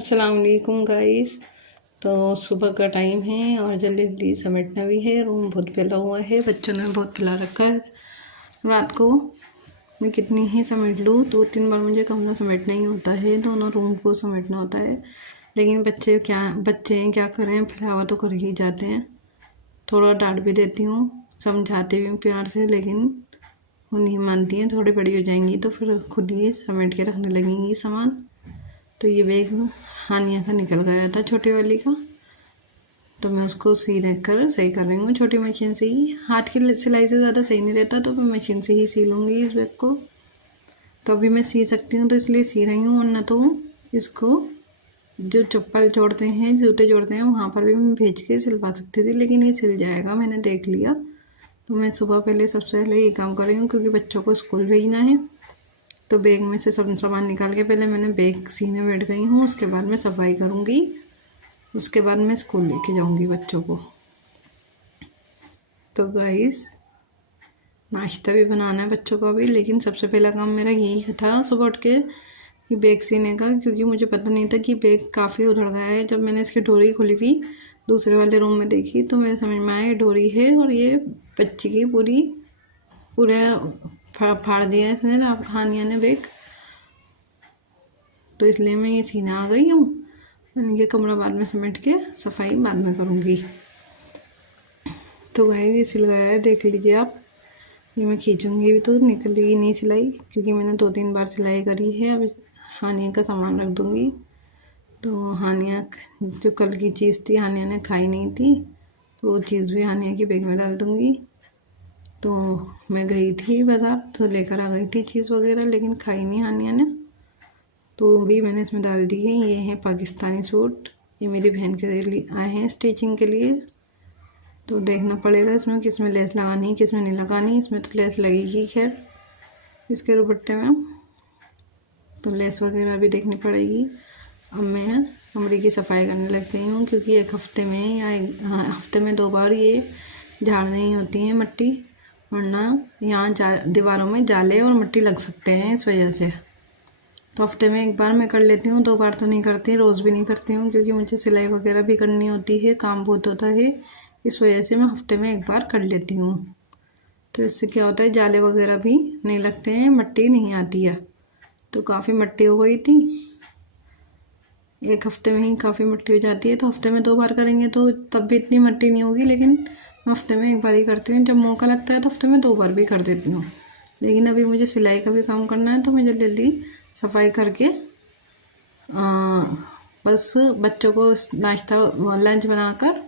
अस्सलाम वालेकुम गाइस। तो सुबह का टाइम है और जल्दी जल्दी समेटना भी है। रूम बहुत फैला हुआ है, बच्चों ने बहुत फैला रखा है। रात को मैं कितनी ही समेट लूँ, 2-3 बार मुझे कमरा समेटना ही होता है, दोनों रूम को समेटना होता है। लेकिन बच्चे क्या करें, फैलावा तो कर ही जाते हैं। थोड़ा डांट भी देती हूँ, समझाती भी हूँ प्यार से, लेकिन वो नहीं मानती हैं। थोड़ी बड़ी हो जाएंगी तो फिर खुद ही समेट के रखने लगेंगी सामान। तो ये बैग हानिया का निकल गया था, छोटी वाली का, तो मैं उसको सही कर रही हूँ छोटी मशीन से ही। हाथ की सिलाई से ज़्यादा सही नहीं रहता, तो मैं मशीन से ही सी लूँगी इस बैग को। तो अभी मैं सी सकती हूँ तो इसलिए सी रही हूँ, वरना तो इसको जो चप्पल जोड़ते हैं, जूते जोड़ते हैं, वहाँ पर भी मैं भेज के सिलवा सकती थी, लेकिन ये सिल जाएगा, मैंने देख लिया। तो मैं सुबह पहले सबसे पहले ये काम कर रही हूँ, क्योंकि बच्चों को स्कूल भेजना है। तो बैग में से सब सामान निकाल के पहले मैंने बैग सीने बैठ गई हूँ, उसके बाद मैं सफाई करूँगी, उसके बाद मैं स्कूल लेके जाऊँगी बच्चों को। तो गाइस, नाश्ता भी बनाना है बच्चों का भी, लेकिन सबसे पहला काम मेरा यही था सुबह उठ के ये बैग सीने का, क्योंकि मुझे पता नहीं था कि बैग काफ़ी उधड़ गया है। जब मैंने इसकी डोरी खोली हुई दूसरे वाले रूम में देखी, तो मेरे समझ में आया ये डोरी है और ये बच्ची की पूरा फाड़ दिया है इसने, हानिया ने बैग। तो इसलिए मैं ये सीने आ गई हूँ। मैंने ये कमरा बाद में समेट के सफाई बाद में करूँगी। तो गाइस, ये सिल गया है, देख लीजिए आप। ये मैं खींचूँगी भी तो निकलेगी नहीं सिलाई, क्योंकि मैंने 2-3 बार सिलाई करी है। अब हानिया का सामान रख दूँगी। तो हानिया जो कल की चीज़ थी, हानिया ने खाई नहीं थी, तो वो चीज़ भी हानिया की बैग में डाल दूँगी। तो मैं गई थी बाज़ार, तो लेकर आ गई थी चीज़ वगैरह, लेकिन खाई नहीं हानिया ने, तो भी मैंने इसमें डाल दी है। ये हैं पाकिस्तानी सूट, ये मेरी बहन के लिए आए हैं स्टिचिंग के लिए। तो देखना पड़ेगा इसमें किस में लेस लगानी है, किस में नहीं लगानी। इसमें तो लेस लगेगी खैर, इसके दुपट्टे में, तो लेस वगैरह भी देखनी पड़ेगी। अब मैं कमरे की सफाई करने लग गई हूँ, क्योंकि एक हफ्ते में या हफ्ते में 2 बार ये झाड़नी ही होती है मट्टी, वरना यहाँ दीवारों में जाले और मिट्टी लग सकते हैं इस वजह से। तो हफ्ते में 1 बार मैं कर लेती हूँ, 2 बार तो नहीं करती, रोज़ भी नहीं करती हूँ, क्योंकि मुझे सिलाई वगैरह भी करनी होती है, काम बहुत होता है, इस वजह से मैं हफ्ते में 1 बार कर लेती हूँ। तो इससे क्या होता है, जाले वगैरह भी नहीं लगते हैं, मिट्टी नहीं आती है। तो काफ़ी मिट्टी हो गई थी, 1 हफ्ते में ही काफ़ी मिट्टी हो जाती है। तो हफ्ते में 2 बार करेंगे तो तब भी इतनी मिट्टी नहीं होगी, लेकिन मैं हफ्ते में 1 बार ही करती हूँ। जब मौका लगता है तो हफ्ते में 2 बार भी कर देती हूँ। लेकिन अभी मुझे सिलाई का भी काम करना है, तो मैं जल्दी जल्दी सफाई करके बस बच्चों को नाश्ता लंच बनाकर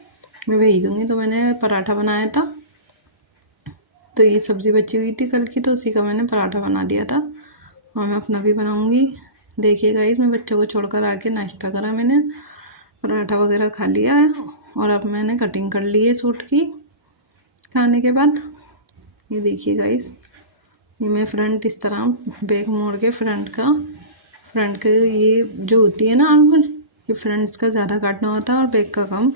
मैं भेज दूँगी। तो मैंने पराठा बनाया था, तो ये सब्ज़ी बची हुई थी कल की, तो उसी का मैंने पराठा बना दिया था, और मैं अपना भी बनाऊँगी। देखिए गाइस, मैं बच्चों को छोड़कर आके नाश्ता करा, मैंने पराठा वगैरह खा लिया है, और अब मैंने कटिंग कर ली है सूट की खाने के बाद। ये देखिए गाइस, ये मैं फ्रंट इस तरह बैक मोड़ के फ्रंट के ये जो होती है ना आर्मल, ये फ्रंट का ज़्यादा काटना होता है और बैक का कम।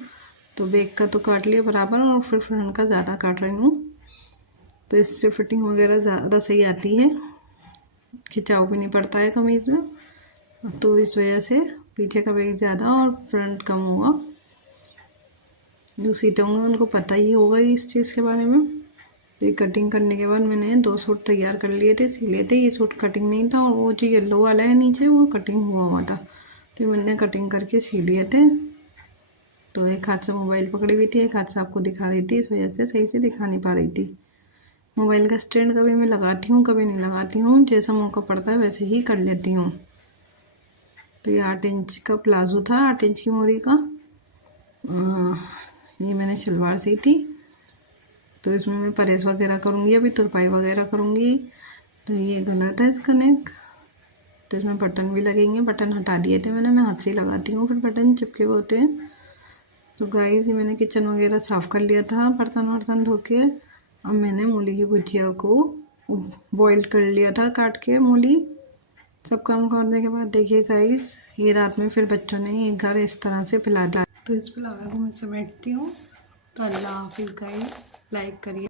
तो बैक का तो काट लिया बराबर, और फिर फ्रंट का ज़्यादा काट रही हूँ, तो इससे फिटिंग वगैरह ज़्यादा सही आती है, खिंचाव भी नहीं पड़ता है कमीज़ में। तो इस वजह से पीछे का बैक ज़्यादा और फ्रंट कम होगा। जो सीते होंगे उनको पता ही होगा इस चीज़ के बारे में। तो ये कटिंग करने के बाद मैंने 2 सूट तैयार कर लिए थे, सी लिए थे। ये सूट कटिंग नहीं था, और वो जो येलो वाला है नीचे, वो कटिंग हुआ था, तो मैंने कटिंग करके सी लिए थे। तो एक हाथ से मोबाइल पकड़ी हुई थी, एक हाथ से आपको दिखा रही थी, इस वजह से सही से दिखा नहीं पा रही थी। मोबाइल का स्टैंड कभी मैं लगाती हूँ, कभी नहीं लगाती हूँ, जैसा मौका पड़ता है वैसे ही कर लेती हूँ। तो ये 8 इंच का प्लाजो था, 8 इंच की मोरी का। ये मैंने शलवार सी थी, तो इसमें मैं परेस वगैरह करूँगी, अभी तुरपाई वगैरह करूँगी। तो ये गला था इसका नेक, तो इसमें बटन भी लगेंगे, बटन हटा दिए थे मैंने, मैं हाथ से लगाती हूँ, फिर बटन चिपके हुए होते हैं। तो गाइस, ये मैंने किचन वगैरह साफ़ कर लिया था, बर्तन वर्तन धो के। अब मैंने मूली की भुजिया को बॉईल कर लिया था, काट के मूली। सब काम करने के बाद देखिए गाइस, ये रात में फिर बच्चों ने ये घर इस तरह से फैला दिया। तो इस फैलावे को मैं समेटती हूँ। तो अल्लाह हाफिज़ गाइस, लाइक करिए।